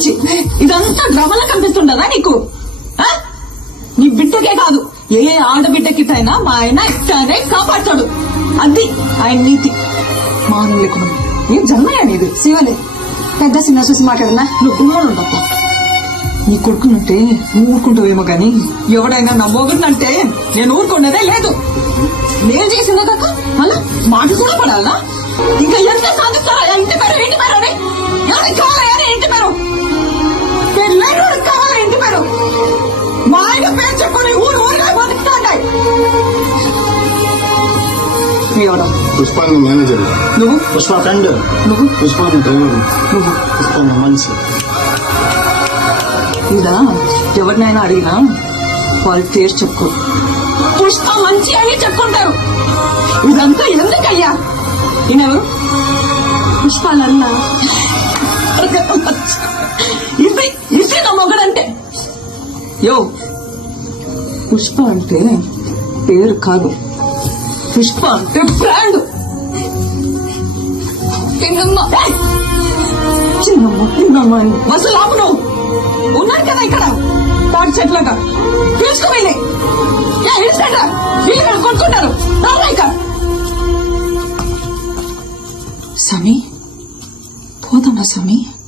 మంచి. ఇదంతా డ్రామాలా కనిపిస్తుండదా నీకు? నీ బిడ్డకే కాదు, ఏ ఆడబిడ్డకిటైనా మా ఆయన ఇట్టానే కాపాడతాడు. అది ఆయన నీతి. మానం లేకుండా ఏం జన్మయ్యా నీది? శివలే పెద్ద సినిమా చూసి మాట్లాడనా? నువ్వు ఉండప్ప. నీ కొడుకునంటే నువ్వు ఊరుకుంటావేమో గాని ఎవడైనా నా మొగుడినంటే నేను ఊరుకున్నదే లేదు. నేను చేసిందే కాక మళ్ళా మాట కూడా పడాలా? ఇంకా ఎంత సాధిస్తారా? ఇంటి పేరు ఇంటి పేరు అని ఎవరికి కావాలా? ఇంటి పేరు పెళ్ళైనోడికి కావాలా? ఇంటి పేరు మా ఆయన పేరు చెప్పుకుని ఊరు ఊరిగా బతుకుతాంటాయి. ఎవడా? పుష్ప మేనేజర్. నువ్వు? పుష్ప ఫ్రెండ్. నువ్వు? పుష్ప డ్రైవర్. నువ్వు? పుష్ప మనిషి. ఇదా ఎవరినైనా అడిగినా వాళ్ళ పేరు చెప్పుకో, పుష్ప మంచి అని చెప్పుకుంటారు. ఇదంతా ఎందుకయ్యా? ఈయనెవరు? పుష్పాలన్నా ఇది ఇది నా మొగడంటే. యో, పుష్ప అంటే పేరు కాదు, పుష్ప అంటే బ్రాండ్. చిన్నమ్మ అసలు ఆపు. నువ్వు ఉన్నారు కదా ఇక్కడ తాటి చెట్లగా తీసుకుపోయి వీళ్ళు కొట్టుకుంటారు. సమీ పోదమ్మా సమీ.